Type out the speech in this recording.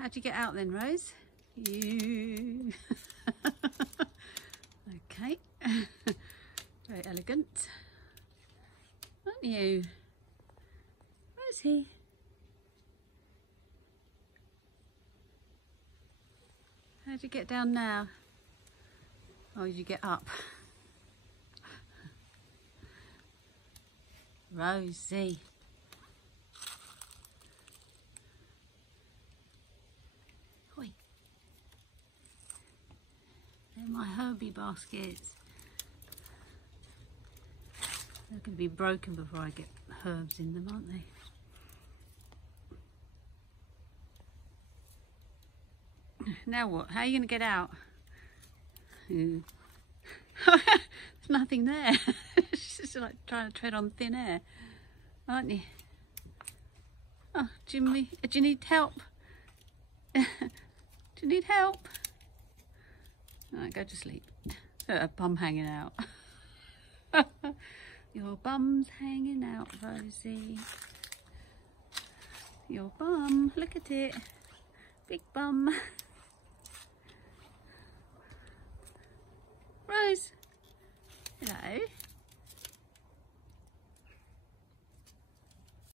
How'd you get out then, Rose? You. Okay. Very elegant. Aren't you? Rosie? How'd you get down now? Or did you get up? Rosie. Oi. They're my Herbie baskets. They're going to be broken before I get herbs in them, aren't they? Now what? How are you going to get out? There's nothing there. It's just like trying to tread on thin air, aren't you? Oh, Jimmy, do you need help? Do you need help? Alright, go to sleep. A bum hanging out. Your bum's hanging out, Rosie. Your bum, look at it. Big bum. Rose. Hello.